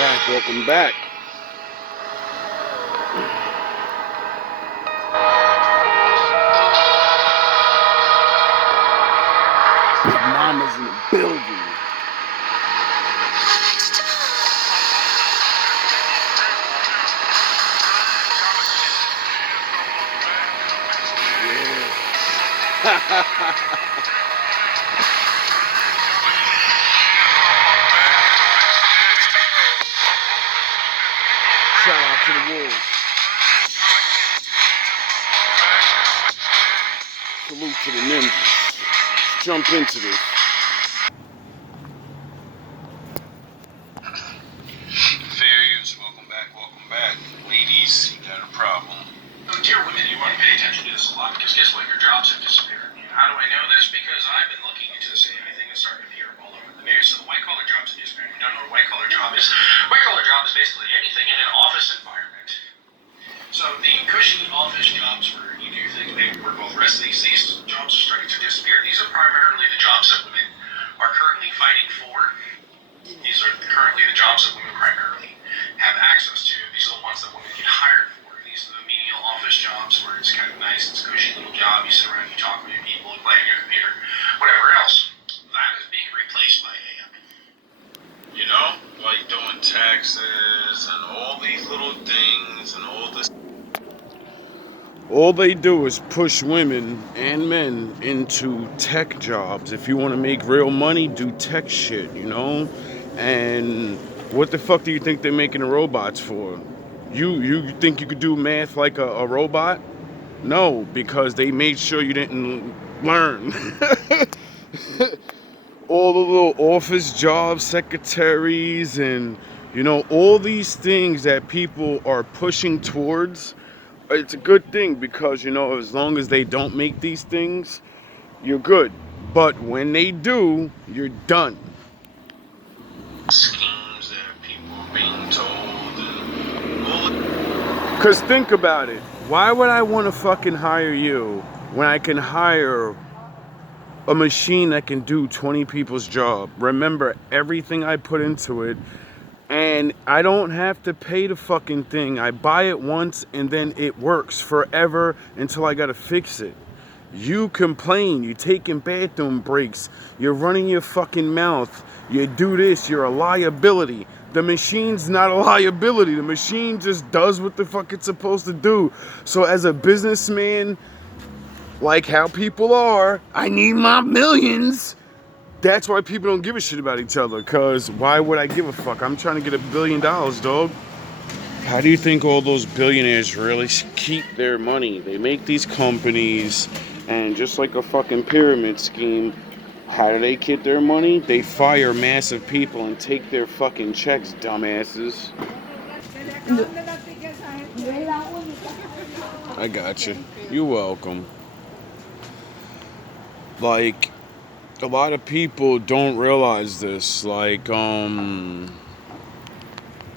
Welcome back. Big Mama's in the building. Yeah. Shout out to the Wolves. Salute to the ninjas. Let's jump into this. Fair use. Welcome back. Ladies, you got a problem. Dear women, you want to pay attention to this a lot because guess what? Your jobs have disappeared. How do I know this? Because I've been looking into this AI thing. It's starting to appear all over the news. So the white-collar jobs have disappeared. You don't know what a white-collar job is. White-collar job is basically anything in an office environment. So the cushy office jobs where you do things, maybe work both rest, these jobs are starting to disappear. These are primarily the jobs that women are currently fighting for. These are currently the jobs that women primarily have access to. These are the ones that women get hired for. These are the menial office jobs where it's kind of nice, it's a cushy little job. You sit around, you talk with your people, you play on your computer, whatever else. That is being replaced by AI. You know, like doing taxes and all these little things and all this. All they do is push women and men into tech jobs. If you want to make real money, do tech shit, you know? And what the fuck do you think they're making the robots for? You think you could do math like a robot? No, because they made sure you didn't learn. All the little office jobs, secretaries, and, you know, all these things that people are pushing towards. It's a good thing because, you know, as long as they don't make these things, you're good. But when they do, you're done. Schemes that people are being told and all. Because think about it. Why would I want to fucking hire you when I can hire a machine that can do 20 people's job? Remember everything I put into it. And I don't have to pay the fucking thing. I buy it once and then it works forever until I gotta fix it. You complain, you're taking bathroom breaks, you're running your fucking mouth, you do this, you're a liability. The machine's not a liability. The machine just does what the fuck it's supposed to do. So as a businessman, like how people are, I need my millions. That's why people don't give a shit about each other, because why would I give a fuck? I'm trying to get $1 billion, dog. How do you think all those billionaires really keep their money? They make these companies, and just like a fucking pyramid scheme, how do they get their money? They fire massive people and take their fucking checks, dumbasses. I got you. You're welcome. Like, a lot of people don't realize this. Like,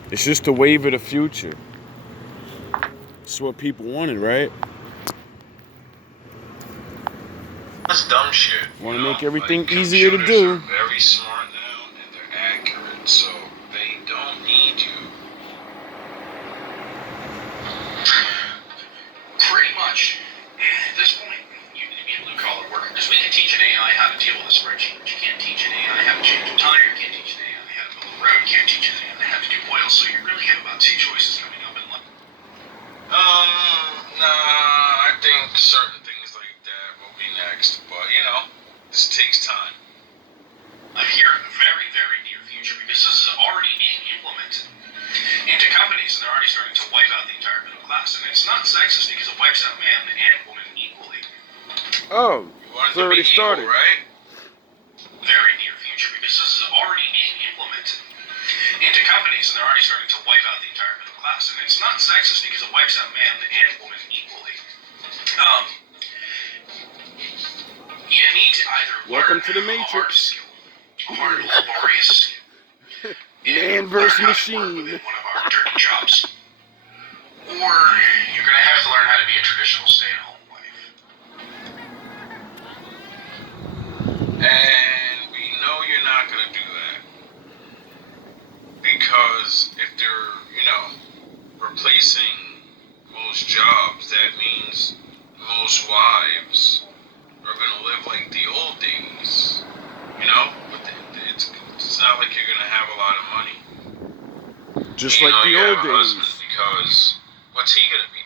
it's just a wave of the future. It's what people wanted, right? That's dumb shit. Want to make everything like, easier to do. Are very smart now and they're accurate, so they don't need you. Pretty much. At this point, you need to be a blue-collar worker. Because we can teach an AI how to deal with a spreadsheet, but you can't teach an AI how to change a tire, you can't teach an AI how to build a road, you can't teach an AI how to do oil, so you really have about two choices coming up in life. Nah, I think certain things like that will be next, but you know, this takes time. I'm here in the very, very near future because this is already being implemented into companies and they're already starting to wipe out the entire middle class. And it's not sexist because it wipes out man and woman equally. Oh, it's already started. Equal, right? Very near future because this is already being implemented into companies and they're already starting to wipe out the entire middle class. And it's not sexist because it wipes out man and woman equally. You need to either Welcome learn to the a hard Matrix. skill, a hard, laborious skill, Man versus learn how to machine. work within one of our dirty jobs. Or you're going to have to learn how to be a traditional stay-at-home wife. And we know you're not going to do that. Because they're, replacing most jobs, that means most wives are gonna live like the old days. But it's not like you're gonna have a lot of money. Just like the old days. Husband, because what's he gonna be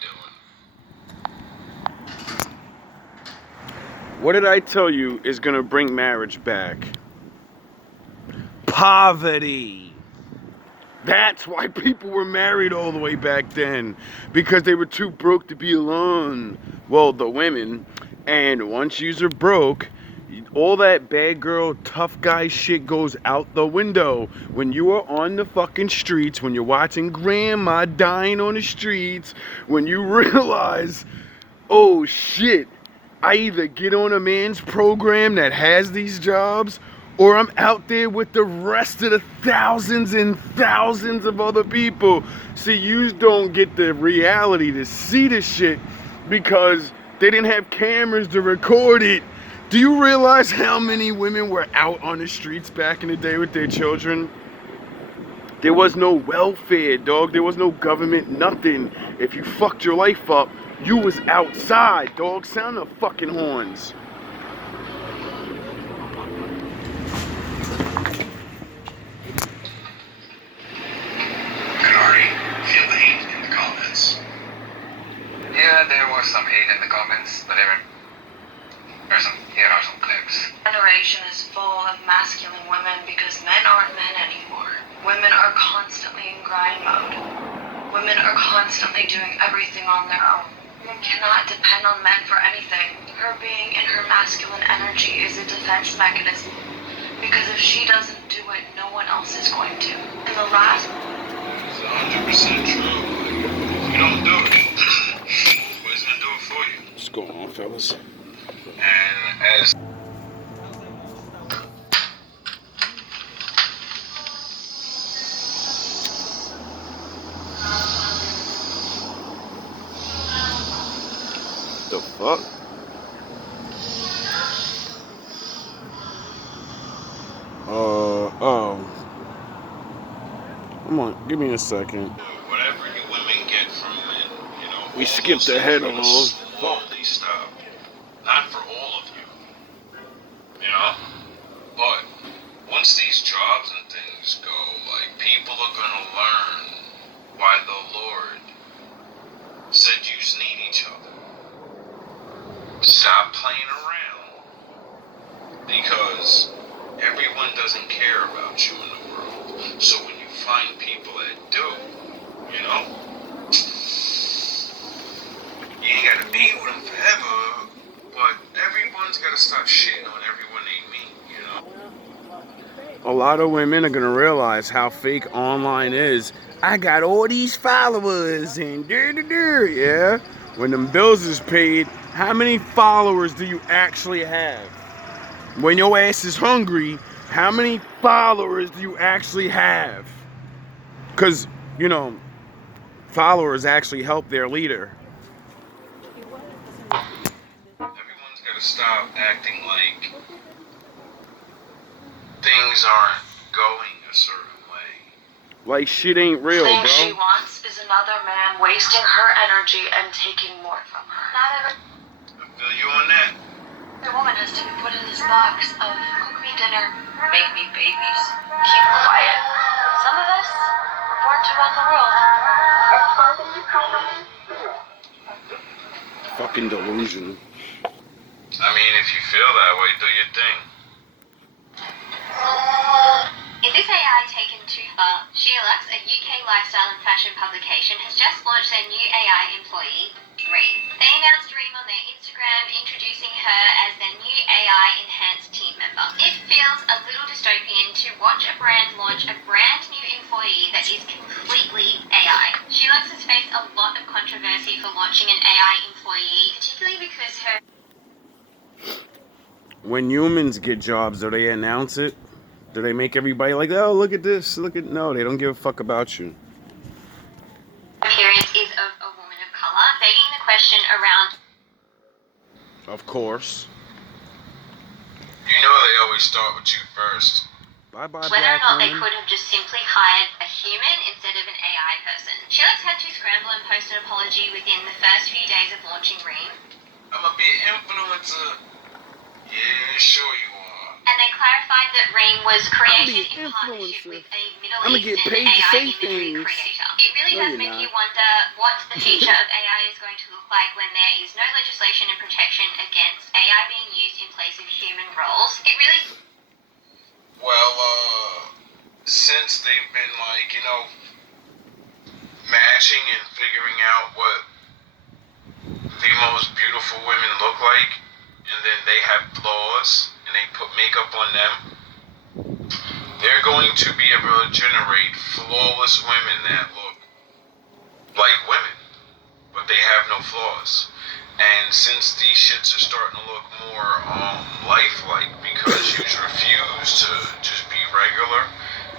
doing? What did I tell you is gonna bring marriage back? Poverty. That's why people were married all the way back then, because they were too broke to be alone. Well, the women. And once you're broke, all that bad girl, tough guy shit goes out the window. When you are on the fucking streets, when you're watching grandma dying on the streets, when you realize, oh shit, I either get on a man's program that has these jobs, or I'm out there with the rest of the thousands and thousands of other people. See, you don't get the reality to see this shit because they didn't have cameras to record it. Do you realize how many women were out on the streets back in the day with their children? There was no welfare, dog. There was no government, nothing. If you fucked your life up, you was outside, dog. Sound the fucking horns. Feel the hate in the comments. Yeah, there was some hate in the comments, but here are some clips. Generation is full of masculine women because men aren't men anymore. Women are constantly in grind mode. Women are constantly doing everything on their own. Women cannot depend on men for anything. Her being in her masculine energy is a defense mechanism. Because if she doesn't do it, no one else is going to. In the last... It's 100% true. If you don't do it, nobody's gonna do it for you. What's going on, fellas? And as The fuck? Come on, give me a second. whatever you women get from men, We all skipped those ahead things a will little. slowly stop. Not for all of you, but once these jobs and things go, people are gonna learn why the Lord said you need each other. Stop playing around, because everyone doesn't care about you in the world. So when you find people that do, you ain't gotta be with them forever, but everyone's gotta stop shitting on everyone they meet, A lot of women are gonna realize how fake online is. I got all these followers and yeah. When them bills is paid, how many followers do you actually have? When your ass is hungry, how many followers do you actually have? Because, followers actually help their leader. Everyone's gotta stop acting like things aren't going a certain way. Like shit ain't real, thing bro. she wants is another man wasting her energy and taking more from her. Not every I feel you on that. woman has to be put in this box of cook me dinner, make me babies, keep quiet. Some of us were born to run the world. Fucking delusion. I mean, if you feel that way, do your thing. Is this AI taken too far? Sheelux, a UK lifestyle and fashion publication, has just launched their new AI employee, Reem. They announced Reem on their Instagram, introducing her as their new AI-enhanced team member. It feels a little dystopian to watch a brand launch a brand new employee that is completely AI. Sheelux has faced a lot of controversy for launching an AI employee, particularly because her... When humans get jobs, do they announce it? Do they make everybody like, oh, look at this, no, they don't give a fuck about you. appearance is of a woman of colour, begging the question around... Of course. You know they always start with you first. Bye-bye, whether or black not they women. could have just simply hired a human instead of an AI person. Sheelex had to scramble and post an apology within the first few days of launching Ream. I'm gonna be an influencer. Yeah, sure you are. And they clarified that Ream was created in partnership with a Middle Eastern AI imagery creator. It really does make you wonder what the future of AI is going to look like when there is no legislation and protection against AI being used in place of human roles. It really... Well, since they've been like, matching and figuring out what the most beautiful women look like, and then they have flaws, and they put makeup on them, they're going to be able to generate flawless women that look like women, but they have no flaws. And since these shits are starting to look more lifelike because you refuse to just be regular,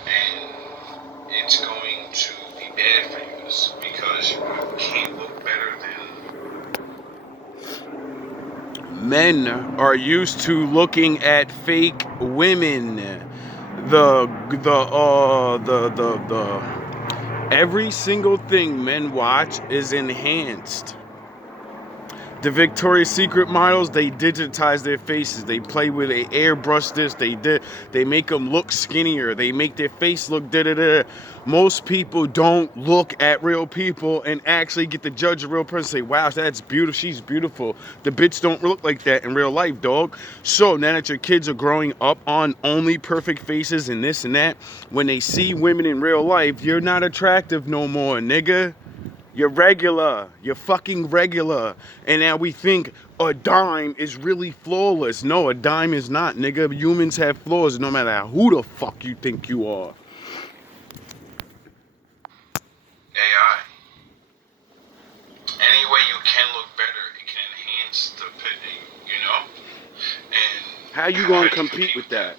and it's going to be bad for you because you can't look better than... Men are used to looking at fake women. Every single thing men watch is enhanced. The Victoria's Secret models, they digitize their faces. They play with, they airbrush this. They make them look skinnier. They make their face look da-da-da. Most people don't look at real people and actually get to judge a real person. Say, wow, that's beautiful. She's beautiful. The bitch don't look like that in real life, dog. So now that your kids are growing up on only perfect faces and this and that, when they see women in real life, you're not attractive no more, nigga. You're regular. You're fucking regular. And now we think a dime is really flawless. No, a dime is not, nigga. Humans have flaws no matter who the fuck you think you are. AI. Any way you can look better, it can enhance the pitting, And how you gonna compete with that?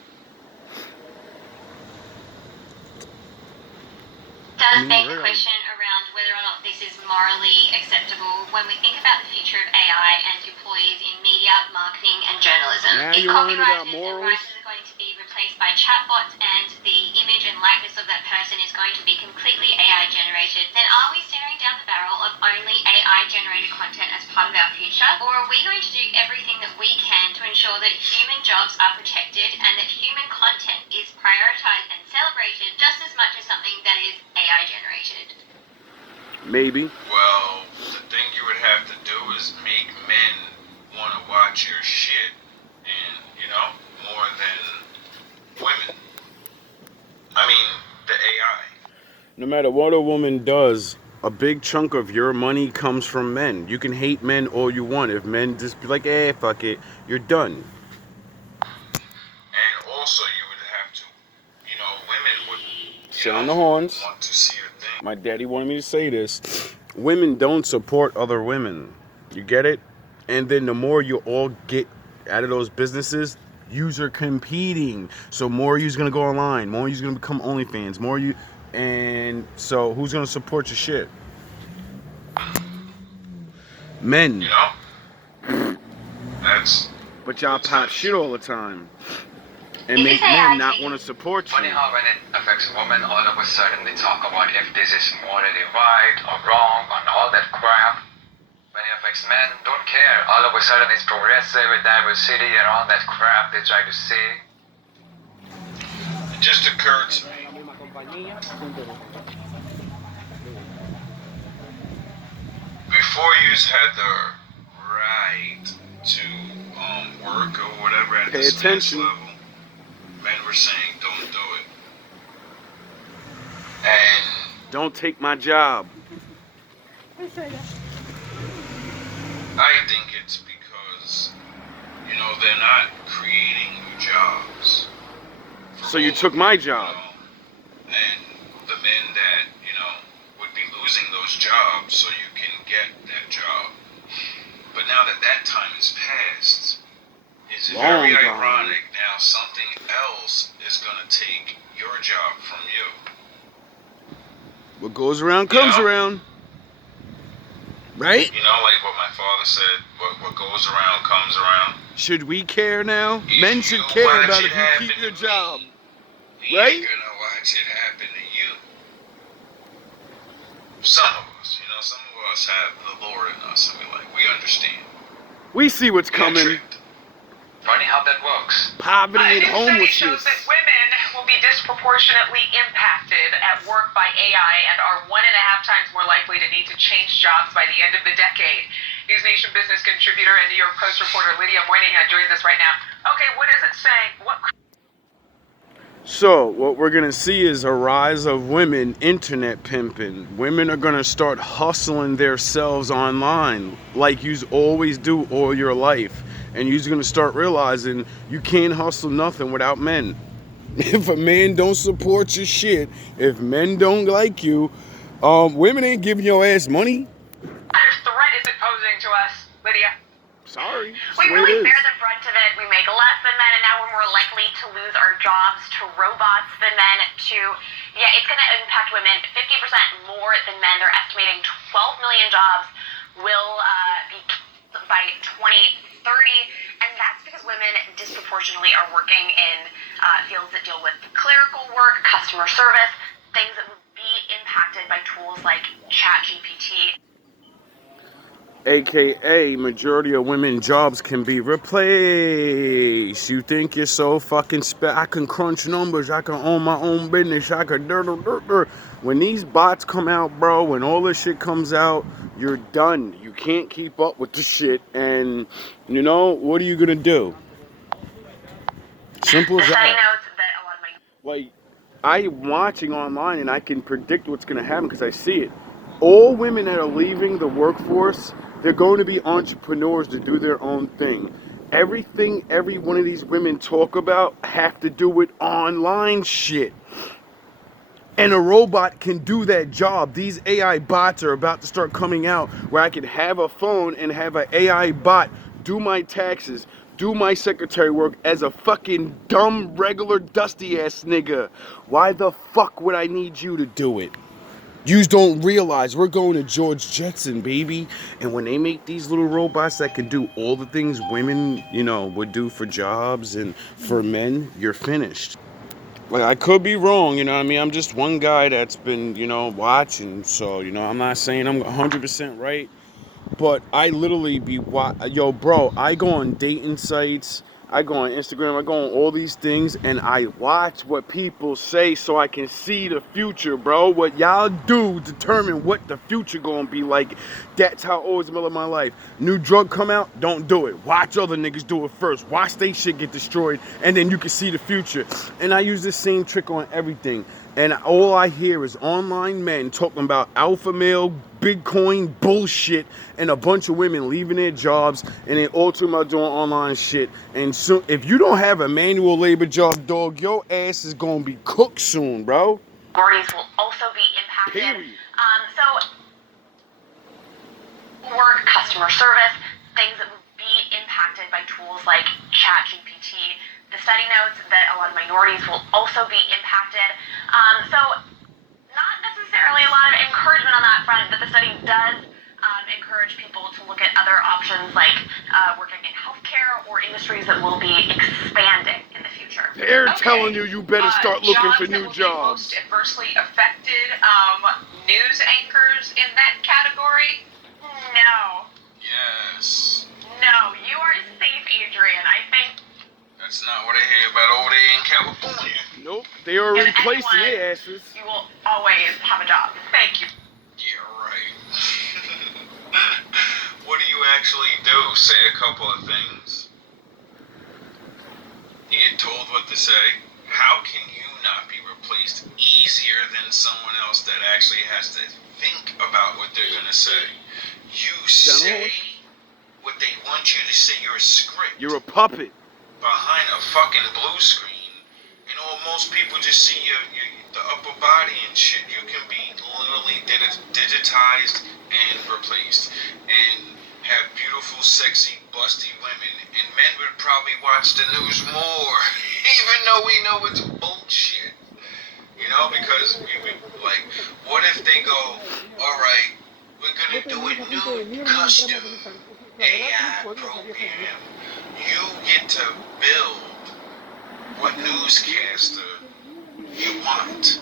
Does beg the question around whether or not this is morally acceptable when we think about the future of AI and employees in media, marketing, and journalism. Now If you're worried about copywriters and morals? writers are going to be replaced by chatbots and the image and likeness of that person is going to be completely AI generated, then are we staring down the barrel of only AI generated content as part of our future? Or are we going to do everything that we can to ensure that human jobs are protected and that human content is prioritized and celebrated just as much as something that is AI generated? Maybe. Well, the thing you would have to do is make men want to watch your shit, and more than women. I mean, the AI. No matter what a woman does, a big chunk of your money comes from men. You can hate men all you want. If men just be like, fuck it, you're done. And also, you would have to, women would Sound the horns. want to see your thing. My daddy wanted me to say this. Women don't support other women. You get it? And then the more you all get out of those businesses, yous are competing. So more of you's gonna go online, more of you's gonna become OnlyFans, more of you, and so who's gonna support your shit? Men. That's... But y'all pop shit all the time. And make men not want to support you. Funny how when it affects women, all of a sudden they talk about if this is morally right or wrong and all that crap. When it affects men, don't care. All of a sudden it's progressive with diversity and all that crap they try to say. It just occurred to me. Before you had the right to work or whatever at Pay this attention. level, men were saying don't do it. And Don't take my job. I think it's because, they're not creating new jobs. So you took my job. And the men that, would be losing those jobs so you can get that job. But now that that time is past, it's very ironic now something else is going to take your job from you. What goes around comes around. Right? Like what my father said, what goes around comes around. Should we care now? If Men should you care watch about it if you keep happen your to job. me, We Right? ain't gonna watch it happen to you. Some of us, some of us have the Lord in us, and we understand. We see what's We ain't coming. tricked. Funny how that works. Poverty A and new study shows homelessness. that women will be disproportionately impacted at work by AI and are 1.5 times more likely to need to change jobs by the end of the decade. News Nation business contributor and New York Post reporter Lydia Moynihan joins us right now. Okay, what is it saying? So what we're gonna see is a rise of women internet pimping. Women are gonna start hustling themselves online like you always do all your life. And you're gonna start realizing you can't hustle nothing without men. If a man don't support your shit, if men don't like you, women ain't giving your ass money. What kind of threat is it posing to us, Lydia? Sorry, that's We the way really it is. bear the brunt of it. We make less than men, and now we're more likely to lose our jobs to robots than men. It's going to impact women 50% more than men. They're estimating 12 million jobs will be killed by 2030, and that's because women disproportionately are working in fields that deal with clerical work, customer service, things that would be impacted by tools like ChatGPT. AKA, majority of women jobs can be replaced. You think you're so fucking I can crunch numbers, I can own my own business, I can When these bots come out, bro, when all this shit comes out, you're done. You can't keep up with the shit, and what are you gonna do? Simple as The study that. notes that a lot of my Like, I'm watching online and I can predict what's going to happen because I see it. All women that are leaving the workforce, they're going to be entrepreneurs to do their own thing. Everything every one of these women talk about have to do with online shit. And a robot can do that job. These AI bots are about to start coming out where I can have a phone and have an AI bot do my taxes, do my secretary work as a fucking dumb, regular, dusty ass nigga. Why the fuck would I need you to do it? You don't realize we're going to George Jetson, baby. And when they make these little robots that can do all the things women, would do for jobs and for men, you're finished. Like, I could be wrong, what I mean? I'm just one guy that's been, watching. So, I'm not saying I'm 100% right. But I literally yo, bro, I go on dating sites, I go on Instagram, I go on all these things, and I watch what people say so I can see the future, bro. What y'all do determine what the future gonna be like. That's how I always live my life. New drug come out, don't do it. Watch other niggas do it first. Watch they shit get destroyed, and then you can see the future. And I use this same trick on everything. And all I hear is online men talking about alpha male, Bitcoin bullshit, and a bunch of women leaving their jobs, and they all talking about doing online shit. And soon, if you don't have a manual labor job, dog, your ass is gonna be cooked soon, bro. minorities will also be impacted. Period. Work, customer service, things that would be impacted by tools like ChatGPT. The study notes that a lot of minorities will also be impacted. Not necessarily a lot of encouragement on that front, but the study does encourage people to look at other options like working in healthcare or industries that will be expanding in the future. They're telling you better start looking for new Jobs jobs. that will be most adversely affected, news anchors in that category? No. Yes. No, you are safe, Adrian. I think That's not what I hear about over there in California. Nope, they already If placing anyone- their asses. you will always have a job. Thank you. Yeah, right. What do you actually do? Say a couple of things? You get told what to say? How can you not be replaced easier than someone else that actually has to think about what they're gonna say? You say what they want you to say. You're a script You're a puppet. behind a fucking blue screen, and most people just see the upper body and shit. You can be literally digitized and replaced, and have beautiful, sexy, busty women, and men would probably watch the news more, even though we know it's bullshit. Because like, what if they go, all right, we're gonna do a new custom AI program. You get to build what newscaster you want.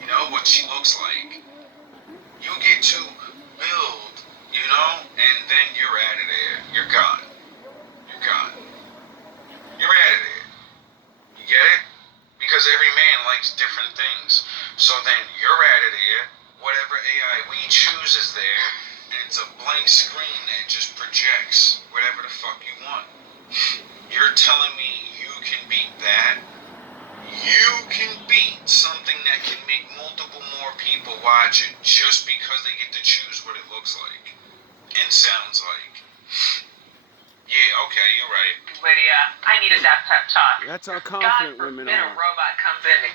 You know what she looks like. You get to build, you know, and then you're out of there. You're gone. You're gone. You're out of there. You get it? Because every man likes different things. So then you're out of there. Whatever AI we choose is there. And it's a blank screen that just projects whatever the fuck you want. You're telling me you can beat that? You can beat something that can make multiple more people watch it just because they get to choose what it looks like and sounds like. Yeah, okay, you're right. Lydia, I needed that pep talk. That's how God confident forbid women a are. robot comes in to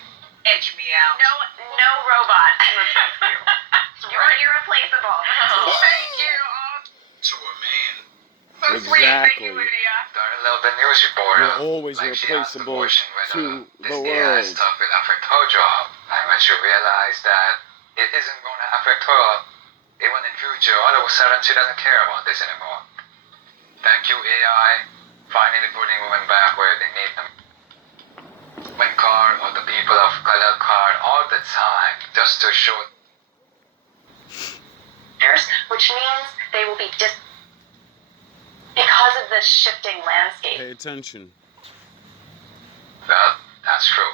edge me out. No robot. You're irreplaceable. Thank you. To a man. So sweet. Thank you, Exactly. Lydia. Got a little bit news report. You're always Like she asked the replaceable question whether to this the AI world. stuff will affect her job. And when she realized that it isn't going to affect her, even in future, all of a sudden she doesn't care about this anymore. Thank you, AI, finally putting women back where they need them. Women card or the people of color card all the time, just to show. Which means they will be because of this shifting landscape. Pay attention. Well, that's true.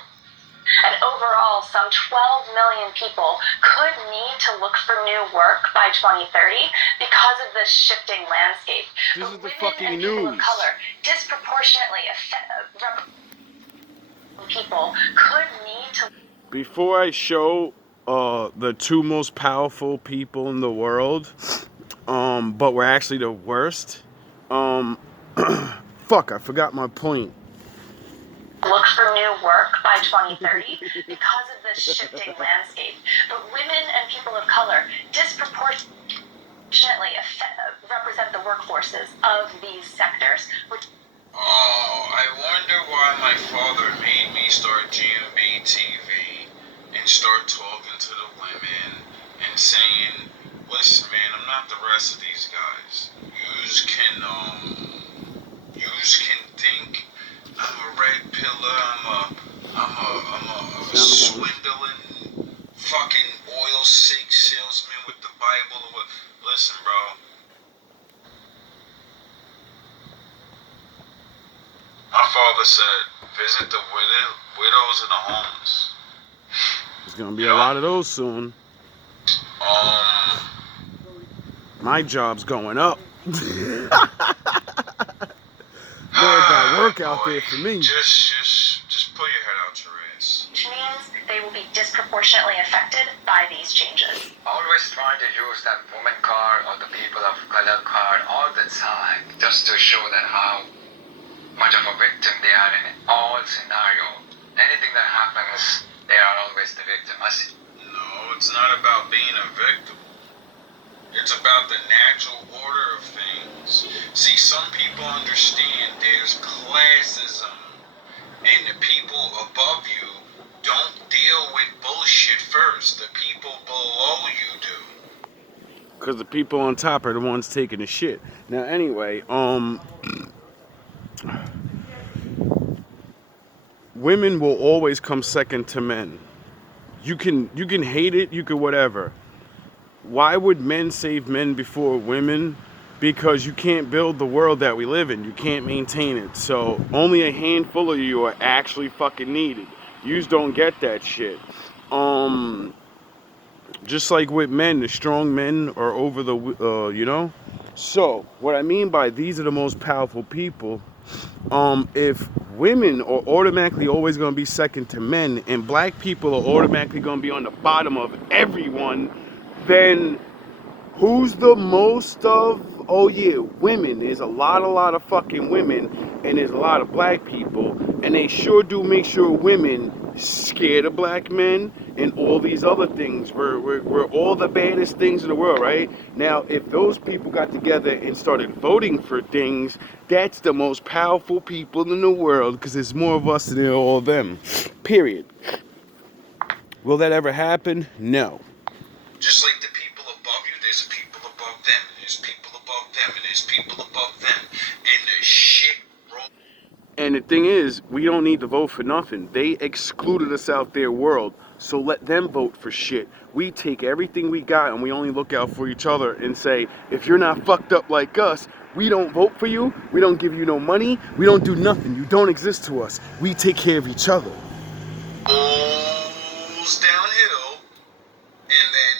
And overall, some 12 million people could need to look for new work by 2030 because of this shifting landscape. This But is the women fucking and people of news. color disproportionately people could need to. Before I show the two most powerful people in the world, but we're actually the worst. Fuck, I forgot my point. Look for new work by 2030 because of this shifting landscape. But women and people of color disproportionately represent the workforces of these sectors, which. Oh, I wonder why my father made me start GMB TV and start talking to the women and saying, listen man, I'm not the rest of these guys. Yous can think I'm a red pillar, I'm a swindling fucking oil sake salesman with the Bible or what. Listen bro. My father said, visit the widows and the homeless. There's gonna be a lot of those soon. My job's going up. Lord got work out there for me. Just pull your head out your ass. Which means they will be disproportionately affected by these changes. Always trying to use that woman card or the people of color card all the time, just to show that how much of a victim they are in all scenario. Anything that happens, they are always the victim. No, it's not about being a victim. It's about the natural order of things. See, some people understand there's classism, and the people above you don't deal with bullshit first. The people below you do. Because the people on top are the ones taking the shit. Now, anyway, women will always come second to men. You can hate it, you can whatever. Why would men save men before women? Because you can't build the world that we live in. You can't maintain it. So only a handful of you are actually fucking needed. Yous don't get that shit. Just like with men, the strong men are over the, you know? So, what I mean by these are the most powerful people, if women are automatically always going to be second to men and black people are automatically going to be on the bottom of everyone, then who's the most of? Oh yeah, women. There's a lot of fucking women, and there's a lot of black people, and they sure do make sure women scared of black men and all these other things. We're all the baddest things in the world, right? Now, if those people got together and started voting for things, that's the most powerful people in the world, because there's more of us than all of them. Period. Will that ever happen? No. Just like the people above you, there's people above them, and there's people above them, and there's people above them, and the shit roll. And the thing is, we don't need to vote for nothing. They excluded us out their world. So let them vote for shit. We take everything we got and we only look out for each other and say, if you're not fucked up like us, we don't vote for you. We don't give you no money. We don't do nothing. You don't exist to us. We take care of each other. Goes downhill, and then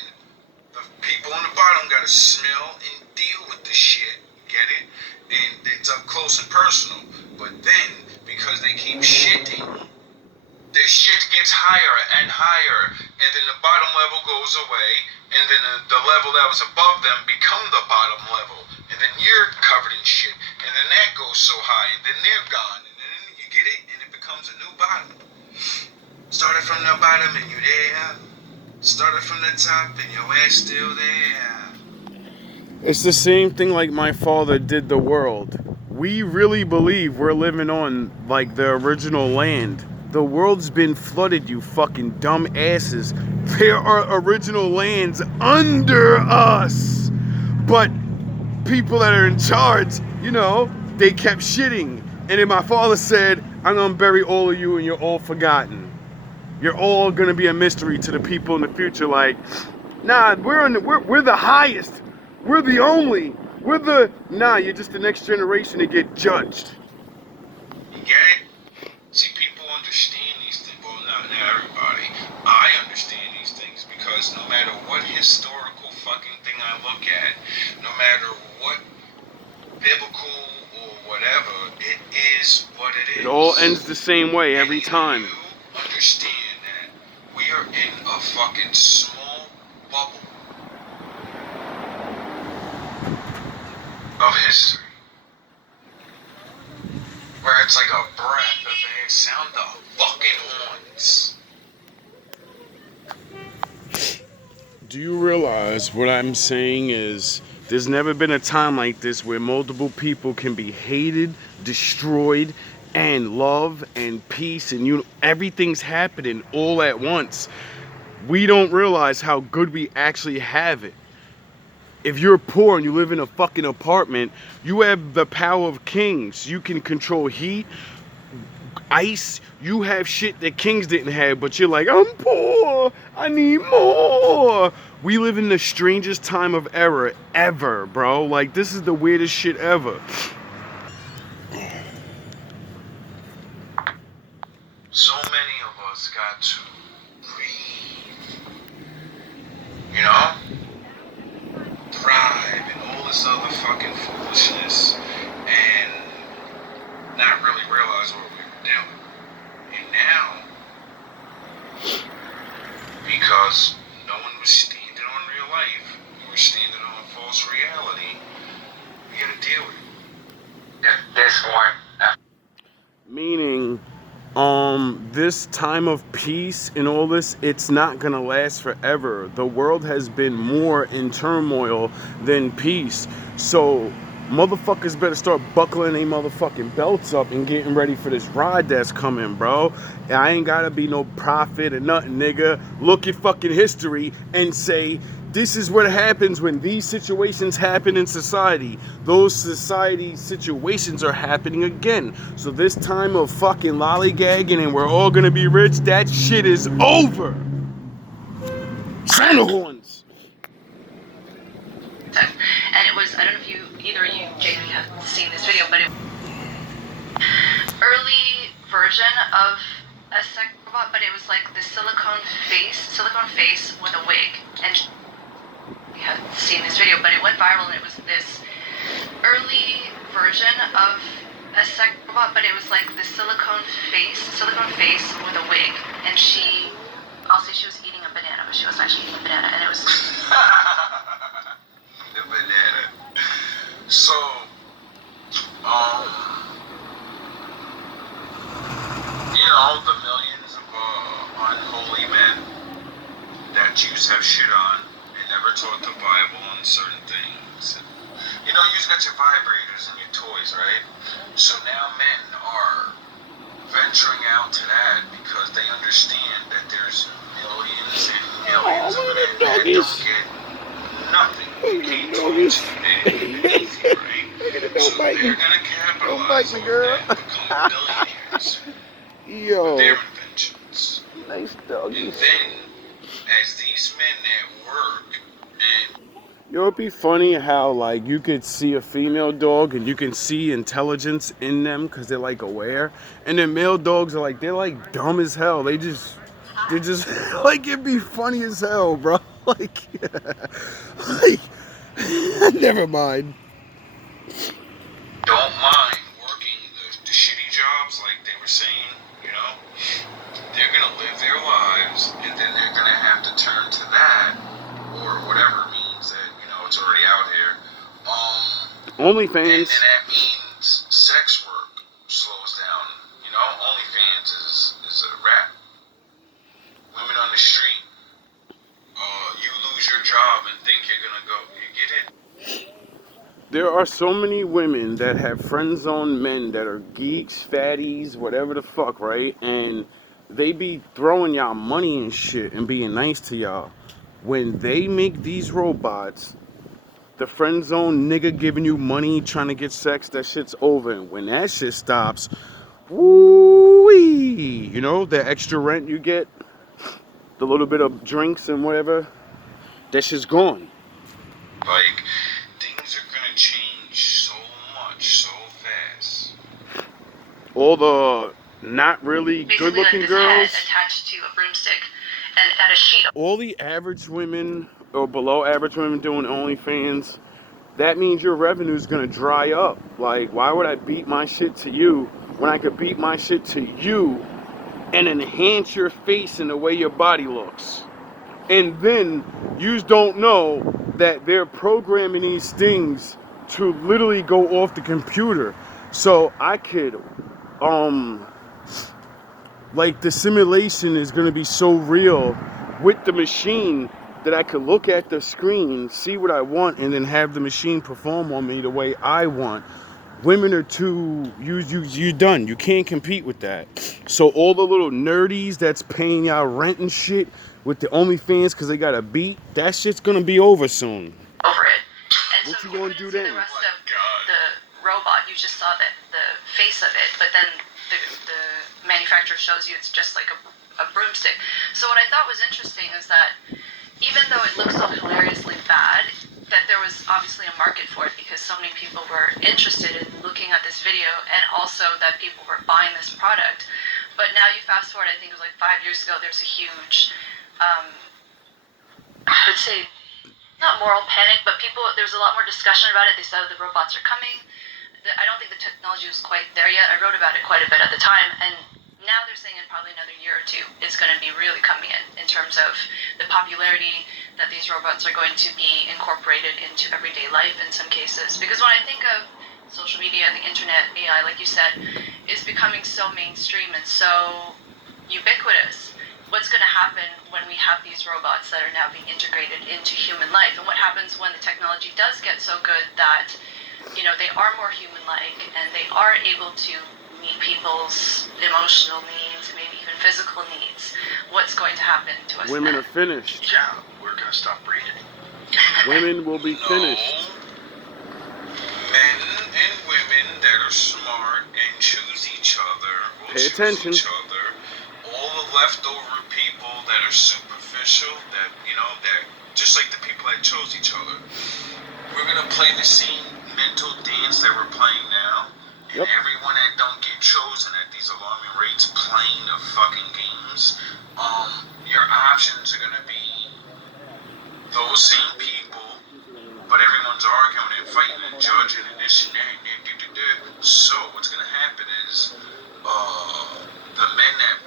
the people on the bottom gotta smell and deal with the shit. Get it? And it's up close and personal. But then, because they keep shitting, the shit gets higher and higher, and then the bottom level goes away, and then the level that was above them become the bottom level, and then you're covered in shit, and then that goes so high, and then they're gone, and then you get it, and it becomes a new bottom. Started from the bottom and you're there. Started from the top and your ass still there. It's the same thing like my father did the world. We really believe we're living on like the original land. The world's been flooded, you fucking dumb asses. There are original lands under us. But people that are in charge, you know, they kept shitting. And then my father said, I'm gonna bury all of you and you're all forgotten. You're all gonna be a mystery to the people in the future. Like, nah, we're the highest. We're the only. Nah, you're just the next generation to get judged. You get it? See, people understand these things. Well, not everybody. I understand these things because no matter what historical fucking thing I look at, no matter what biblical or whatever, it is what it is. It all ends the same way every time. You understand that we are in a fucking small bubble of history, where it's like a breath of air. Sound the fucking horns. Do you realize what I'm saying is there's never been a time like this where multiple people can be hated, destroyed, and love and peace and everything's happening all at once. We don't realize how good we actually have it. If you're poor and you live in a fucking apartment, you have the power of kings. You can control heat, ice. You have shit that kings didn't have, but you're like, I'm poor. I need more. We live in the strangest time of era ever, bro. Like, this is the weirdest shit ever. So many of us got to breathe, you know? Thrive and all this other fucking foolishness and not really realize what we were doing. And now, because no one was standing on real life, we were standing on a false reality, we gotta deal with it. This one. Meaning, this time of peace and all this, it's not gonna last forever. The world has been more in turmoil than peace. So motherfuckers better start buckling their motherfucking belts up and getting ready for this ride that's coming, bro. I ain't gotta be no prophet or nothing, nigga. Look at fucking history and say, this is what happens when these situations happen in society. Those society situations are happening again. So this time of fucking lollygagging and we're all gonna be rich, that shit is over. Sound the horns. And it was, I don't know if either of you, Jamie, have seen this video, but it early version of a sex robot, but it was like the silicone face with a wig. And you have seen this video, but it went viral, and it was this early version of a sex robot, but it was like the silicone face with a wig. And she was eating a banana, but she was actually eating a banana, and it was the banana. So, you know, the millions of unholy men that Jews have shit on and never taught the Bible on certain things. You know, you just got your vibrators and your toys, right? So now men are venturing out to that because they understand that there's millions and millions of men that don't get nothing. You can't talk to them. Easy, right? So they're gonna capitalize on that and become billionaires with their inventions. Nice And doggy. then, as these men that work and It'd be funny how like you could see a female dog and you can see intelligence in them because they're like aware, and then male dogs are like they're like dumb as hell. They're just like it'd be funny as hell, bro. Like, like never mind. don't mind working the shitty jobs, like they were saying, you know, they're gonna live their lives, and then they're gonna have to turn to that, or whatever means that, you know, it's already out here. And OnlyFans. then that means sex work slows down. You know, OnlyFans is a wrap. Women on the street, you lose your job and think you're gonna go, you get it? There are so many women that have friend zone men that are geeks, fatties, whatever the fuck, right? And they be throwing y'all money and shit and being nice to y'all. When they make these robots, the friend zone nigga giving you money trying to get sex, that shit's over. And when that shit stops, woo-wee, you know, the extra rent you get, the little bit of drinks and whatever, that shit's gone. Like, things are gonna change so much, so fast. All the not really good looking girls, attached to a broomstick and at a sheet. all the average women or below average women doing OnlyFans, that means your revenue is gonna dry up. Like, why would I beat my shit to you when I could beat my shit to you and enhance your face and the way your body looks? And then you don't know that they're programming these things to literally go off the computer. So I could, like the simulation is gonna be so real with the machine that I could look at the screen, see what I want, and then have the machine perform on me the way I want. Women are too, you're done. You can't compete with that. So all the little nerdies that's paying y'all rent and shit with the OnlyFans because they got a beat, that shit's gonna be over soon. Over it. And What so you gonna do then? The rest of the robot, you just saw the face of it, but then the manufacturer shows you it's just like a broomstick. So what I thought was interesting is that even though it looks so hilariously bad, that there was obviously a market for it because so many people were interested in looking at this video, and also that people were buying this product. But now you fast forward, I think it was like 5 years ago, there's a huge, I would say, not moral panic, but there's a lot more discussion about it. They said the robots are coming. I don't think the technology was quite there yet. I wrote about it quite a bit at the time, and now they're saying in probably another year or two it's going to be really coming in terms of the popularity that these robots are going to be incorporated into everyday life in some cases. Because when I think of social media, the internet, AI, like you said, is becoming so mainstream and so ubiquitous. What's going to happen when we have these robots that are now being integrated into human life? And what happens when the technology does get so good that, you know, they are more human-like and they are able to meet people's emotional needs, maybe even physical needs? What's going to happen to us Women then? are finished. Yeah, we're gonna stop breeding. Women will be finished. Men and women that are smart and choose each other will Pay choose attention. each other. All the leftover people that are superficial, that, you know, that just like the people that chose each other, we're gonna play the same mental dance that we're playing now. And everyone that don't get chosen at these alarming rates playing the fucking games, your options are gonna be those same people, but everyone's arguing and fighting and judging and this and that. So what's gonna happen is the men that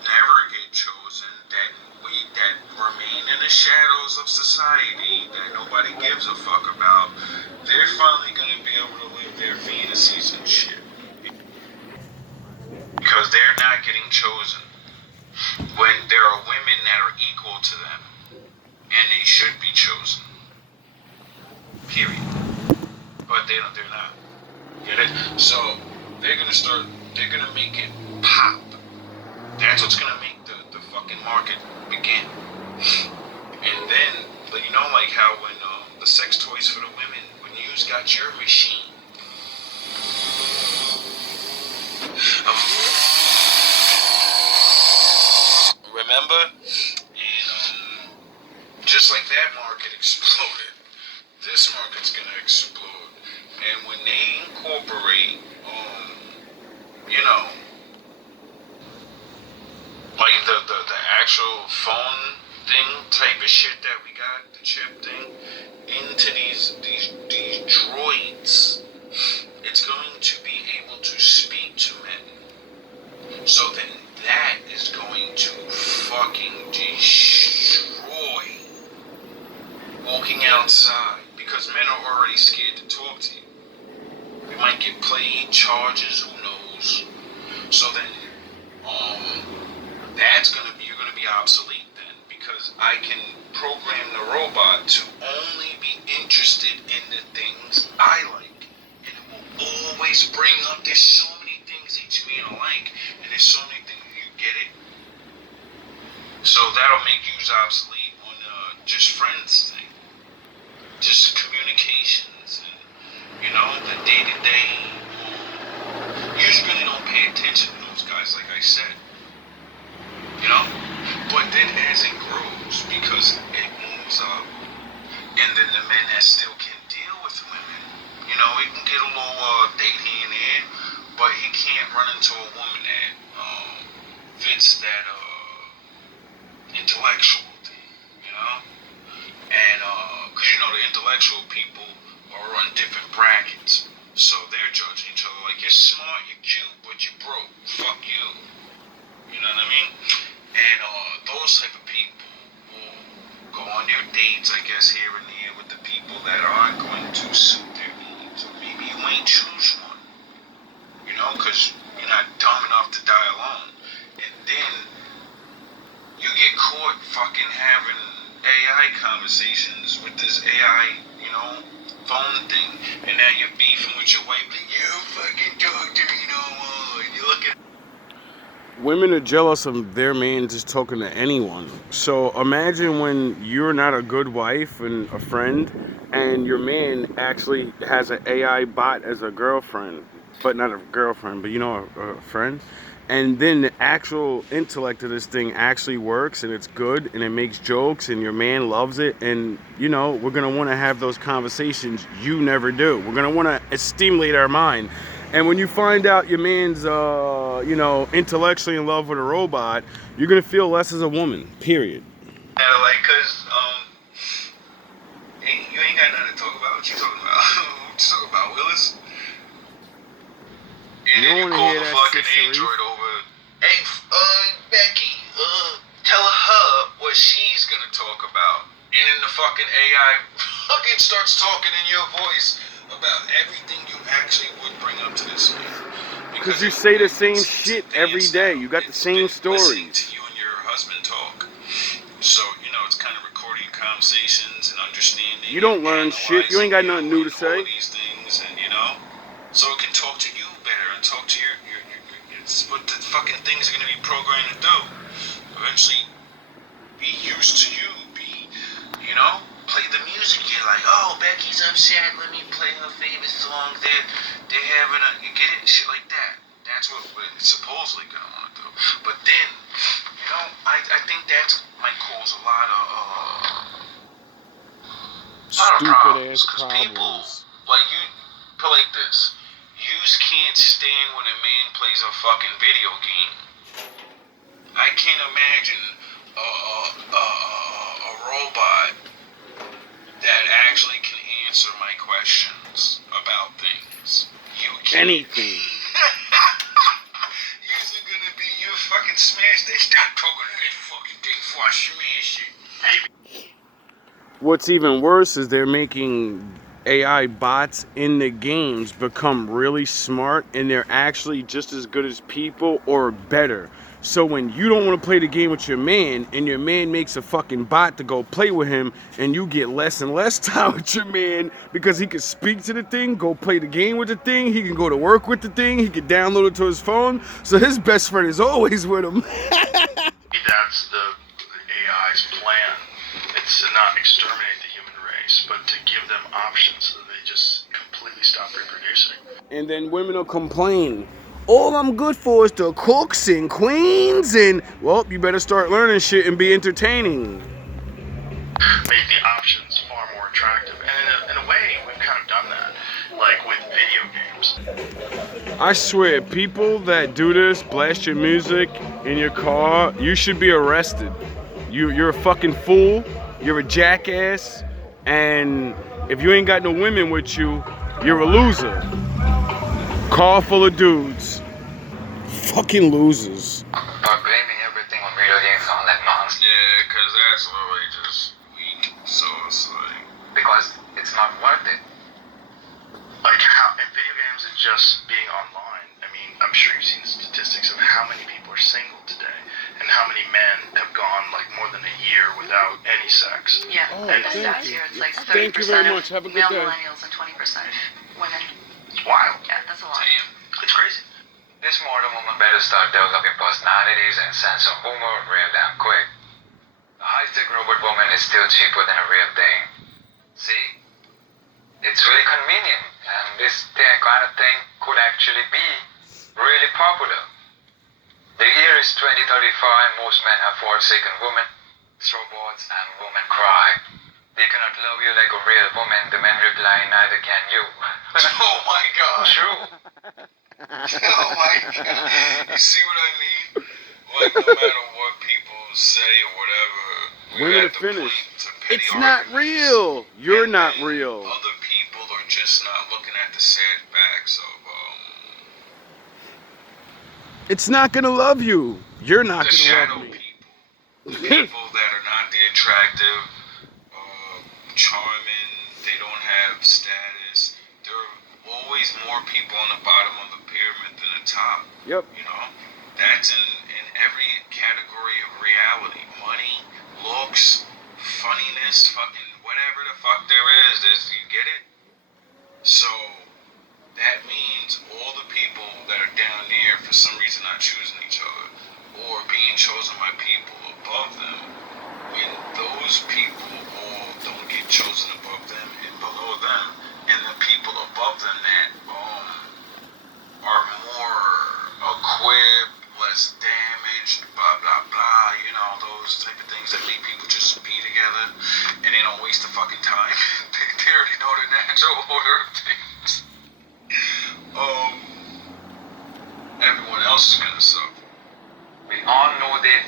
never get chosen, that remain in the shadows of society, that nobody gives a fuck about, they're finally gonna be able to live their fantasies and shit. Because they're not getting chosen. When there are women that are equal to them, and they should be chosen. Period. But they're not. Get it? So they're gonna make it pop. That's what's gonna make the fucking market begin. And then, you know, like how when the sex toys for the women, when you got your machine, remember? And just like that market exploded, this market's gonna explode. And when they incorporate, you know, like the actual phone thing type of shit that we got, the chip thing, into these droids, it's going to be able to speak to men. So then that is going to fucking destroy walking outside, because men are already scared to talk to you. You might get played, charges, who knows. So then you're gonna be obsolete then, because I can program the robot to only be interested in the things I like. And it will always bring up, there's so many things each man like, and there's so many things, you get it? So that'll make you obsolete on just friends thing. Just communications and, you know, the day-to-day. You really don't pay attention to those guys, like I said. You know? But then as it grows, because it moves up, and then the men that still can deal with women, you know, he can get a little date here and there, but he can't run into a woman that fits that intellectual thing, you know? And, because, you know, the intellectual people are on different brackets, so they're judging each other like, you're smart, you're cute, but you're broke, fuck you. You know what I mean? And those type of people will go on their dates, I guess, here and there with the people that aren't going to suit their needs. Or maybe you ain't choose one. You know, because you're not dumb enough to die alone. And then you get caught fucking having AI conversations with this AI, you know, phone thing. And now you're beefing with your wife. Like, you fucking talk to me no more. And you're looking. Women are jealous of their man just talking to anyone. So imagine when you're not a good wife and a friend, and your man actually has an AI bot as a girlfriend, but not a girlfriend, but you know, a friend. And then the actual intellect of this thing actually works, and it's good, and it makes jokes, and your man loves it. And you know, we're gonna want to have those conversations you never do. We're gonna want to stimulate our mind. And when you find out your man's, you know, intellectually in love with a robot, you're gonna feel less as a woman. Period. Yeah, like, cause you ain't got nothing to talk about. What you talking about? What you talking about, Willis? And You then you don't wanna call hear the that fucking shit, Sharif. android over. Hey, Becky, tell her what she's gonna talk about. And then the fucking AI fucking starts talking in your voice about everything you actually would bring up to this man. Because you say the same shit every day. You got the same Listening to stories. you and your husband talk. So, you know, it's kind of recording conversations and understanding. You don't learn shit. You ain't got nothing new to say. All these things, and you know, so it can talk to you better and talk to your it's what the fucking things are gonna be programmed to do. Eventually, be used to you. You know, play the music. You're like, oh, Becky's upset. Let me play her favorite song. They're having you get it, shit like that. That's what we're supposedly gonna want to do. But then, you know, I think that might cause a lot of Stupid problems, ass because people, problems. like, you put like this, you can't stand when a man plays a fucking video game. I can't imagine a robot that actually can answer my questions about things. You can't. Anything. You're gonna be, you fucking smash that. Stop talking to that fucking thing before I smash it. What's even worse is they're making AI bots in the games become really smart, and they're actually just as good as people or better. So when you don't want to play the game with your man, and your man makes a fucking bot to go play with him, and you get less and less time with your man because he can speak to the thing, go play the game with the thing, he can go to work with the thing, he can download it to his phone, so his best friend is always with him. That's the AI's plan. It's to not exterminate the human race, but to give them options so they just completely stop reproducing. And then women will complain all I'm good for is the cooks and queens, and well, you better start learning shit and be entertaining. Make the options far more attractive. And in a way, we've kind of done that, like with video games. I swear, people that do this, blast your music in your car, you should be arrested. You're a fucking fool, you're a jackass, and if you ain't got no women with you, you're a loser. Car full of dudes. Fucking losers. But blaming everything on video games on that nonsense. Yeah, because that's literally just weak. So it's like... Because it's not worth it. Like how in video games and just being online. I mean, I'm sure you've seen the statistics of how many people are single today, and how many men have gone like more than a year without any sex. Yeah, Oh, and the thank stats you. here, it's like Thank you 30% very much. Have a of good male day. millennials and 20% of women. It's wild. Yeah, that's a lot. Damn. It's crazy. This modern woman better start developing personalities and sense of humor real damn quick. A high-tech robot woman is still cheaper than a real thing. See? It's really convenient, and this kind of thing could actually be really popular. The year is 2035 and most men have forsaken women. It's robots and women cry. They cannot love you like a real woman. The men reply, neither can you. Oh my god. True. Oh my god. You see what I mean? Like, no matter what people say or whatever, Women at are the finished. point to petty It's not arguments. real. You're And not then real. Other people are just not looking at the sad facts of It's not gonna love you. You're not the gonna shadow love me. people. The people that are not the attractive, charming, they don't have status. There are always more people on the bottom of the pyramid than the top. Yep. You know? That's in every category of reality. Money, looks, funniness, fucking whatever the fuck there is, you get it? So that means all the people that are down there for some reason not choosing each other or being chosen by people above them, when those people all don't get chosen above them and below them, and the people above them that are more equipped, less damaged, blah blah blah, you know, those type of things that make people just be together and they don't waste the fucking time. They already know the natural order of things. Everyone else is gonna suffer. We all know they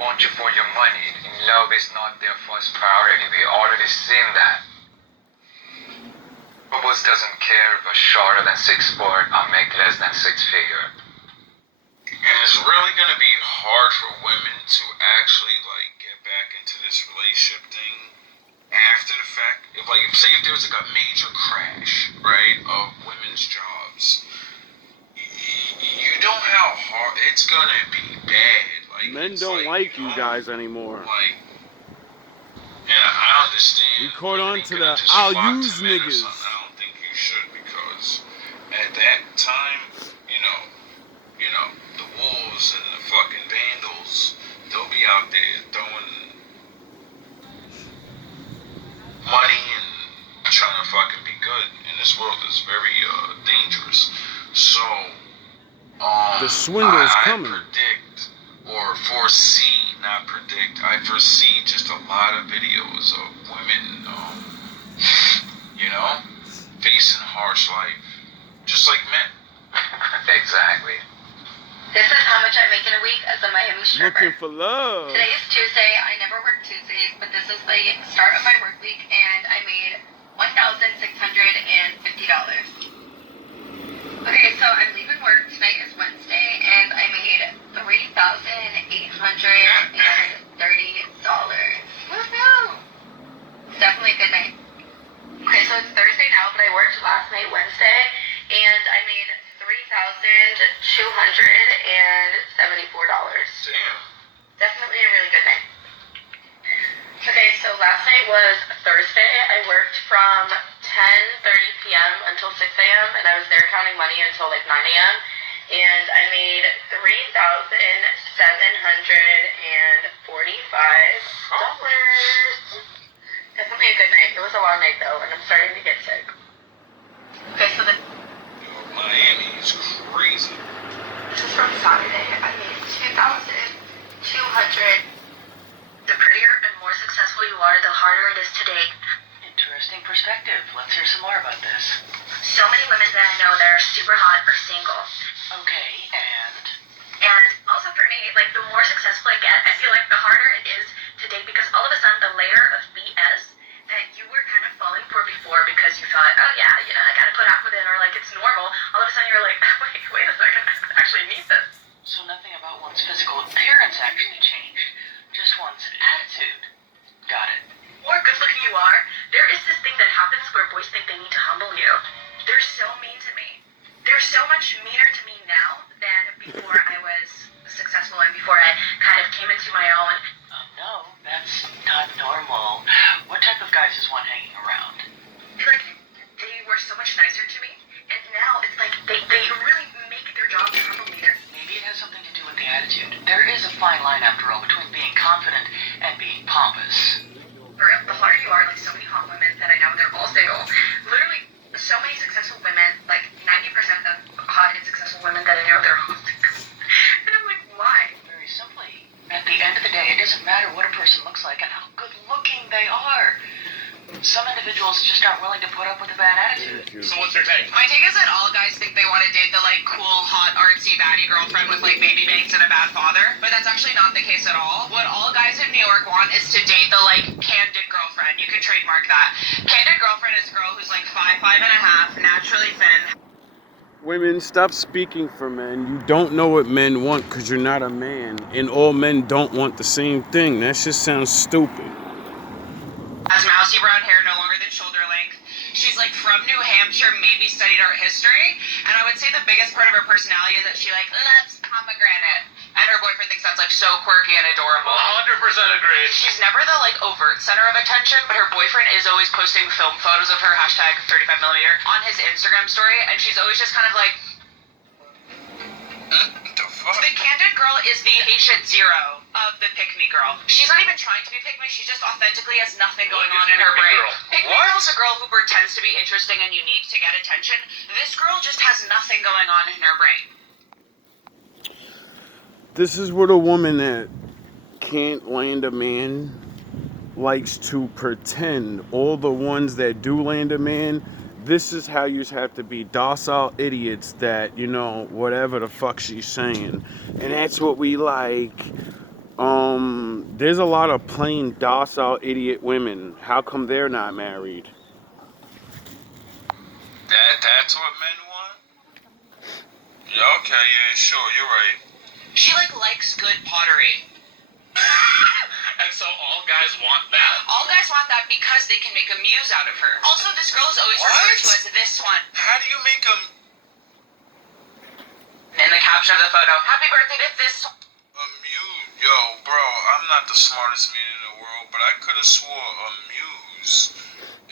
want you for your money. And love is not their first priority. We already seen that. Robots doesn't care if a shorter than 6 foot or make less than 6 figure. And it's really gonna be hard for women to actually like get back into this relationship thing after the fact. If say if there was like a major crash, right, of women's jobs, you know how hard it's gonna be bad. Like Men it's don't like you know, guys anymore. Like, and I understand. We caught on women to gonna the just I'll flock to use men or niggas. something. I don't think you should, because at that time, you know, the wolves and the fucking vandals, they'll be out there throwing money and trying to fucking be good. And this world is very dangerous. So, The swindle's coming. I predict, or foresee, not predict, I foresee just a lot of videos of women, facing harsh life, just like men. Exactly. This is how much I make in a week as a Miami stripper. Looking for love. Today is Tuesday. I never work Tuesdays, but this is the start of my work week, and I made $1,650. Okay, so I'm leaving work. Tonight is Wednesday, and I made $3,830. Woohoo! Definitely a good night. Okay, so it's Thursday now, but I worked last night, Wednesday, and I made $3,274. Damn. Definitely a really good night. Okay, so last night was Thursday. I worked from 10:30 p.m. until 6 a.m. and I was there counting money until like 9 a.m. And I made $3,745. Definitely a good night. It was a long night though, and I'm starting to get sick. Okay, so the Yo, Miami is crazy. Just from Saturday, I made 2,200. The prettier and more successful you are, the harder it is to date. Interesting perspective. Let's hear some more about this. So many women that I know that are super hot are single. Okay, and? And also for me, like, the more successful I get, I feel like the harder it is to date because all of a sudden the layer of BS that you were kind of falling for before because you thought, oh yeah, you know, I gotta put up with it, or like it's normal, all of a sudden you're like, wait a second, I actually need this. So nothing about one's physical appearance actually changed, just one's attitude. Got it. More good looking you are, there is this thing that happens where boys think they need to humble you. They're so mean to me. They're so much meaner to me now than before I was successful and before I kind of came into my own. No, that's not normal. What type of guys is one hanging around? I feel like they were so much nicer to me, and now it's like they really make their job to humble me. Maybe it has something to do with the attitude. There is a fine line, after all, between being confident and being pompous. For real, the harder you are, like so many hot women that I know, they're all single. Literally, so many successful women, like 90% of hot and successful women that I know, they're all single. And I'm like, why? Very simply, at the end of the day, it doesn't matter what a person looks like and how good looking they are. Some individuals just aren't willing to put up with a bad attitude. So what's your take? My take is that all guys think they want to date the like cool, hot, artsy, baddie girlfriend with like baby bangs and a bad father, but that's actually not the case at all. What all guys in New York want is to date the like candid girlfriend. You can trademark that. Candid girlfriend is a girl who's like 5'5.5", naturally thin. Women, stop speaking for men. You don't know what men want because you're not a man. And all men don't want the same thing. That just sounds stupid. Has mousy brown hair no longer than shoulder length. She's like from New Hampshire, maybe studied art history. And I would say the biggest part of her personality is that she like loves pomegranate. And her boyfriend thinks that's like so quirky and adorable. 100% agree. She's never the like overt center of attention, but her boyfriend is always posting film photos of her, hashtag 35mm, on his Instagram story. And she's always just kind of like, The fuck? the candid girl is the patient zero of the pick-me girl. She's not even trying to be pick-me, she just authentically has nothing going on in her brain. Pick-me girl is a girl who pretends to be interesting and unique to get attention. This girl just has nothing going on in her brain. This is what a woman that can't land a man likes to pretend. All the ones that do land a man, this is how you have to be docile idiots that, you know, whatever the fuck she's saying. And that's what we like. There's a lot of plain docile idiot women. How come they're not married? That's what men want? Yeah, okay, yeah, sure, you're right. She likes good pottery. And so all guys want that? All guys want that because they can make a muse out of her. Also, this girl is always referred to as this one. How do you make them In the caption of the photo, happy birthday to this one. a muse? Yo, bro, I'm not the smartest man in the world, but I could have swore a muse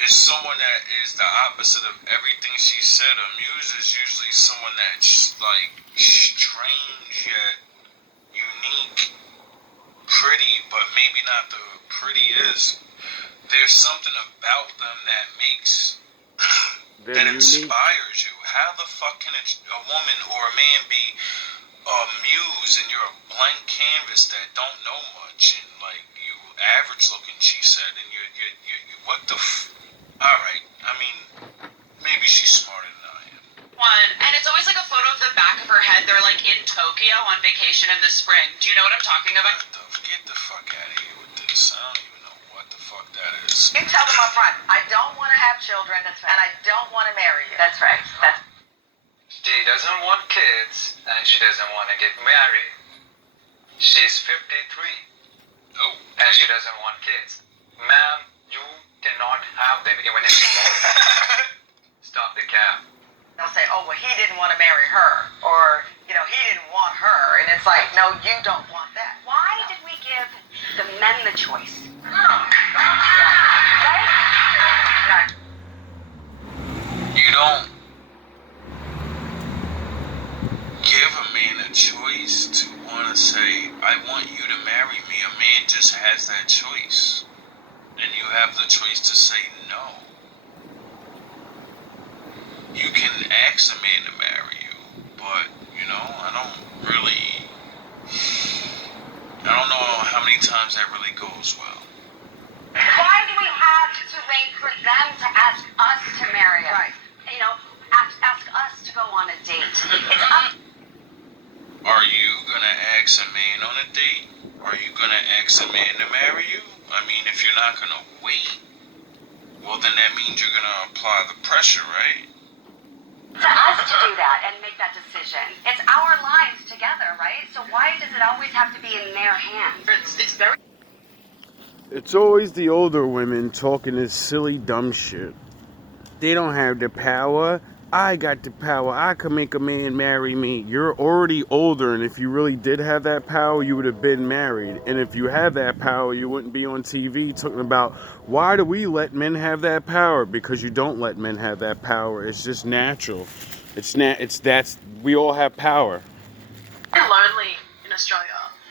is someone that is the opposite of everything she said. A muse is usually someone that's like strange yet unique, pretty, but maybe not the prettiest. There's something about them that makes that inspires you. How the fuck can a woman or a man be a muse and you're a blank canvas that don't know much and like you average looking? She said, and you what the Alright, I mean, maybe she's smarter than I am. One, and it's always like a photo of the back of her head. They're like in Tokyo on vacation in the spring. Do you know what I'm talking about? Get the fuck out of here with this. I don't even know what the fuck that is. You tell them up front, I don't want to have children, and I don't want to marry you. That's right. She doesn't want kids and she doesn't want to get married. She's 53. Oh. And she doesn't want kids. Ma'am, you cannot have them even if you want. Stop the cab. They'll say, oh, well, he didn't want to marry her, or, you know, he didn't want her, and it's like, no, you don't want that. Why did we give the men the choice? Right? You don't give a man a choice to want to say, I want you to marry me. A man just has that choice. And you have the choice to say no. You can ask a man to marry you, but, you I don't know how many times that really goes well. Why do we have to wait for them to ask us to marry them? Right. You know, ask us to go on a date. Are you gonna ask a man on a date? Are you gonna ask a man to marry you? I mean, if you're not gonna wait, well then that means you're gonna apply the pressure, right? To us to do that and make that decision. It's our lives together, right? So why does it always have to be in their hands? It's very. It's always the older women talking this silly dumb shit. They don't have the power. I got the power. I can make a man marry me. You're already older, and if you really did have that power, you would have been married. And if you have that power, you wouldn't be on TV talking about, why do we let men have that power? Because you don't let men have that power. It's just natural. We all have power. Very lonely in Australia.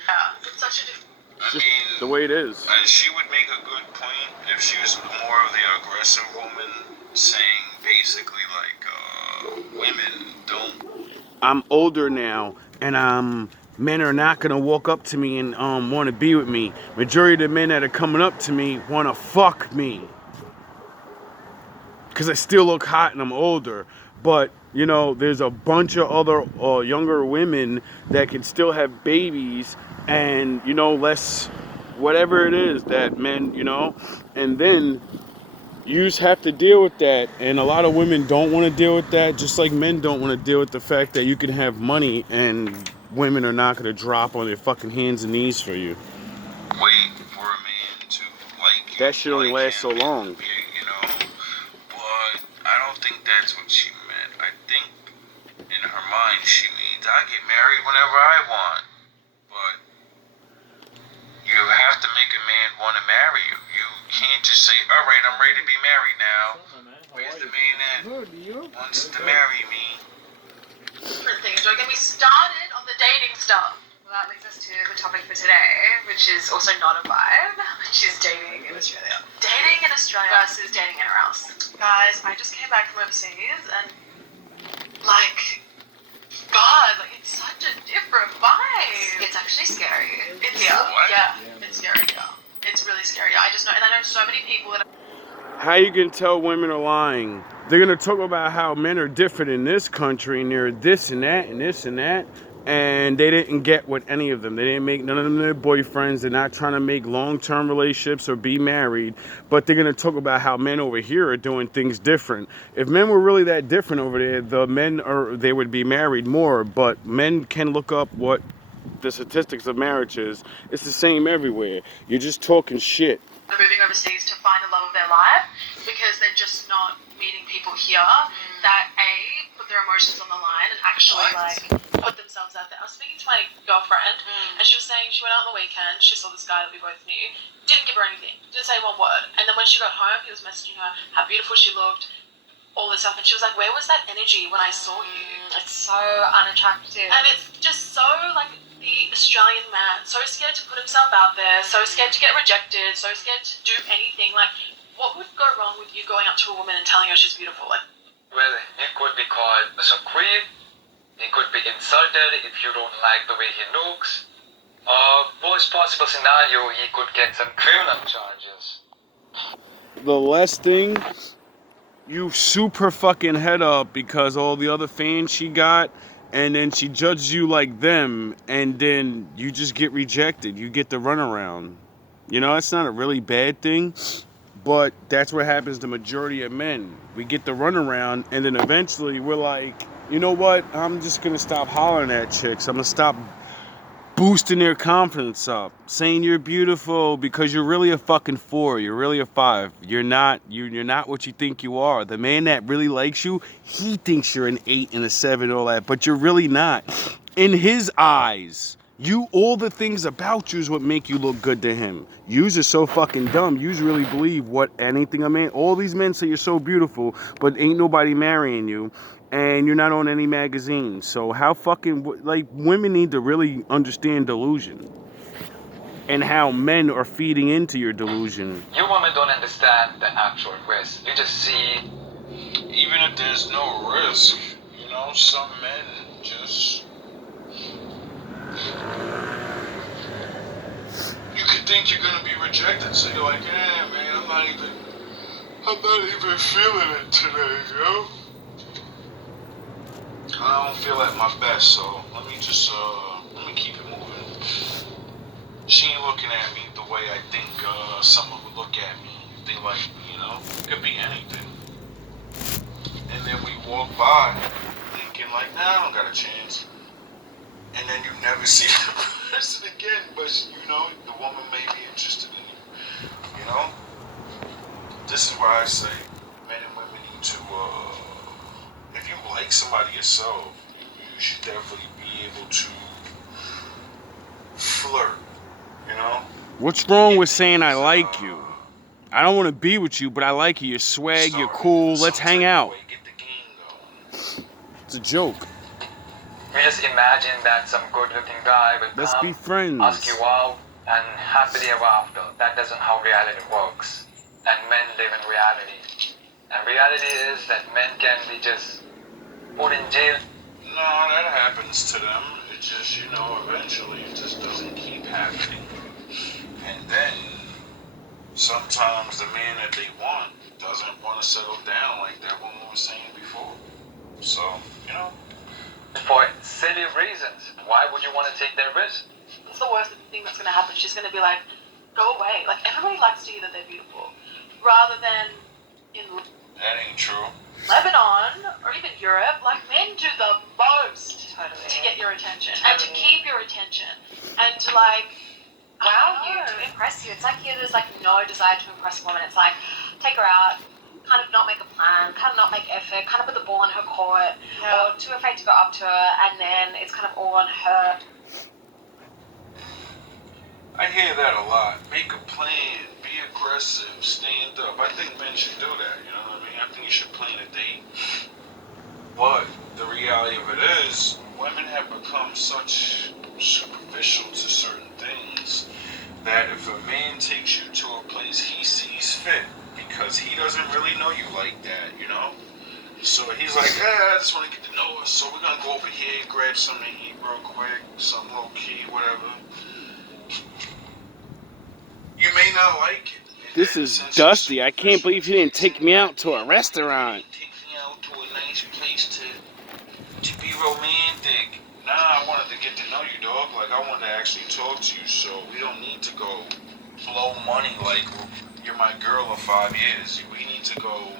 Yeah, it's such a different. I mean, The way it is. she would make a good point if she was more of the aggressive woman, saying basically like, women don't. I'm older now, and men are not gonna walk up to me and want to be with me. Majority of the men that are coming up to me want to fuck me, cause I still look hot and I'm older. But you know, there's a bunch of other younger women that can still have babies, and you know, less whatever it is that men, you know, and then you just have to deal with that. And a lot of women don't want to deal with that, just like men don't want to deal with the fact that you can have money and women are not going to drop on their fucking hands and knees for you. Wait for a man to like you. That shit only lasts so long. You know, but I don't think that's what she meant. I think in her mind she means I get married whenever I want. But you have to make a man want to marry you. You can't just say, all right, I'm ready to be married now. Where's the man that wants to marry me? Different things. We're going to be started on the dating stuff. Well, that leads us to the topic for today, which is also not a vibe, which is dating in Australia. Dating in Australia versus dating anywhere else. Guys, I just came back from overseas and, like, God, like, it's such a different vibe. It's actually scary. It's, What? yeah, it's scary, yeah. It's really scary. I just know, and I know so many people that How you can tell women are lying? They're gonna talk about how men are different in this country and they're this and that and this and that, and they didn't get with any of them. They didn't make none of them their boyfriends. They're not trying to make long-term relationships or be married, but they're gonna talk about how men over here are doing things different. If men were really that different over there, they would be married more. But men can look up what the statistics of marriage is. It's the same everywhere. You're just talking shit. are moving overseas to find the love of their life because they're just not meeting people here that put their emotions on the line and actually like put themselves out there. I was speaking to my girlfriend and she was saying she went out on the weekend, she saw this guy that we both knew, didn't give her anything, didn't say one word, and then when she got home he was messaging her how beautiful she looked, all this stuff, and she was like, where was that energy when I saw you? It's so unattractive. And it's just so like the Australian man, so scared to put himself out there, so scared to get rejected, so scared to do anything. Like, what would go wrong with you going up to a woman and telling her she's beautiful? Like, Well, he could be called as a creep, he could be insulted if you don't like the way he looks, or worst possible scenario, he could get some criminal charges. The last thing, you soup her fucking head up because all the other fans she got, and then she judges you like them, and then you just get rejected. You get the runaround. You know, that's not a really bad thing, but that's what happens to majority of men. We get the runaround, and then eventually we're like, you know what? I'm just gonna stop hollering at chicks. I'm gonna stop boosting their confidence up, saying you're beautiful because you're really a fucking 4, you're really a 5. You're not what you think you are. The man that really likes you, he thinks you're an 8 and a 7 and all that, but you're really not. In his eyes, all the things about you is what make you look good to him. Yous are so fucking dumb. Yous really believe what anything a man, all these men say you're so beautiful, but ain't nobody marrying you. And you're not on any magazine. So how fucking, like, women need to really understand delusion and how men are feeding into your delusion. You women don't understand the actual risk. You just see, Even if there's no risk, you know, some men just You could think you're gonna be rejected, so you're like, yeah, man, I'm not even feeling it today, yo. I don't feel at my best, so let me keep it moving. She ain't looking at me the way I think someone would look at me if they like me, you know? It could be anything. And then we walk by thinking like, nah, I don't got a chance. And then you never see the person again, but you know, the woman may be interested in you. You know? This is why I say men and women need to, if you like somebody yourself, you should definitely be able to flirt, you know? What's wrong with saying I like you? I don't want to be with you, but I like you. You're swag, you're cool, let's hang out. It's a joke. We just imagine that some good-looking guy will Let's come, be friends. ask you out, and happily ever after. That doesn't how reality works. And men live in reality. And reality is that men can be just put in jail. No, that happens to them. It just, you know, eventually it just doesn't keep happening. And then sometimes the man that they want doesn't want to settle down like that woman was saying before. So, you know. For silly reasons. Why would you want to take that risk? It's the worst thing that's going to happen. She's going to be like, go away. Like, everybody likes to hear that they're beautiful. Rather than in That ain't true. Lebanon or even Europe, like, men do the most to get your attention and to keep your attention and to, like, Wow you, to impress you. It's like there's like no desire to impress a woman. It's like, take her out, kind of not make a plan, kind of not make effort, kind of put the ball in her court, or too afraid to go up to her, and then it's kind of all on her. I hear that a lot. Make a plan, be aggressive, stand up. I think men should do that, you know what I mean? I think you should plan a date. But the reality of it is, women have become such superficial to certain things that if a man takes you to a place he sees fit, because he doesn't really know you like that, you know? So he's like, I just want to get to know us, so we're going to go over here, grab something to eat real quick, something low-key, whatever. You may not like it. This is Dusty. I can't believe you didn't take me out to a restaurant. Take me out to a nice place to be romantic. Nah, I wanted to get to know you, dog. Like, I wanted to actually talk to you, so we don't need to go blow money like you're my girl of 5 years. We need to go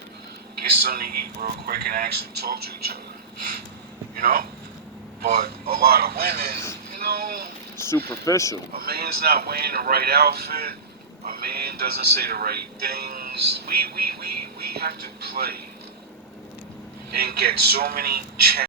get something to eat real quick and actually talk to each other. You know? But a lot of women, you know... Superficial. A man's not wearing the right outfit. A man doesn't say the right things. We have to play and get so many checks.